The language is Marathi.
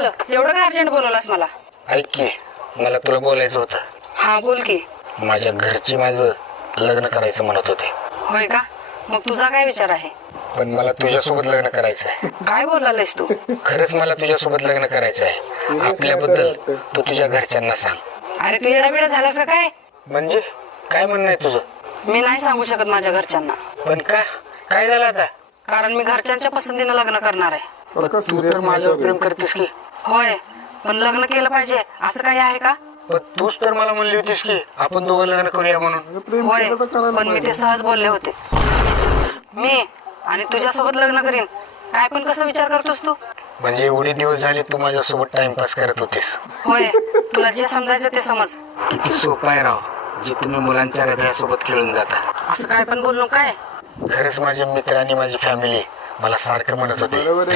झालं? एवढं काय अर्जंट बोलवलास मला? ऐक की, मला तुला बोलायचं होतं. हा बोल की. माझ्या घरची माझं लग्न करायचं म्हणत होते. होय का? मग तुझा काय विचार आहे? पण मला तुझ्यासोबत लग्न करायचं आहे. काय बोललास तू? खरंच मला तुझ्यासोबत लग्न करायचं आहे. आपल्याबद्दल तू तुझ्या घरच्यांना सांग. अरे तू येडाबिडा झालास का काय? म्हणजे काय म्हणणं आहे तुझं? मी नाही सांगू शकत माझ्या घरच्यांना. पण का? काय झालं आता? कारण मी घरच्यांच्या पसंतीनं लग्न करणार आहे. पण तू तर माझ्यावर प्रेम करतेस की. होय, पण लग्न केलं पाहिजे असं काही आहे का? पण तूच तर मला म्हणली होतीस की आपण दोघं लग्न करूया म्हणून. होय, पण मी ते सहज बोलले होते. मी आणि तुझ्यासोबत लग्न करीन काय पण कसं विचार करतोस तू? म्हणजे एवढे दिवस झाले तू माझ्यासोबत टाइमपास करत होतीस. होय, तुला जे समजायचं ते समज. किती सोपं आहे राव, जे तुम्ही मुलांच्या हृदयासोबत खेळून जाता. असं काय पण बोललो काय? खरंच माझे मित्र आणि माझी फॅमिली मला सारखं म्हणत होते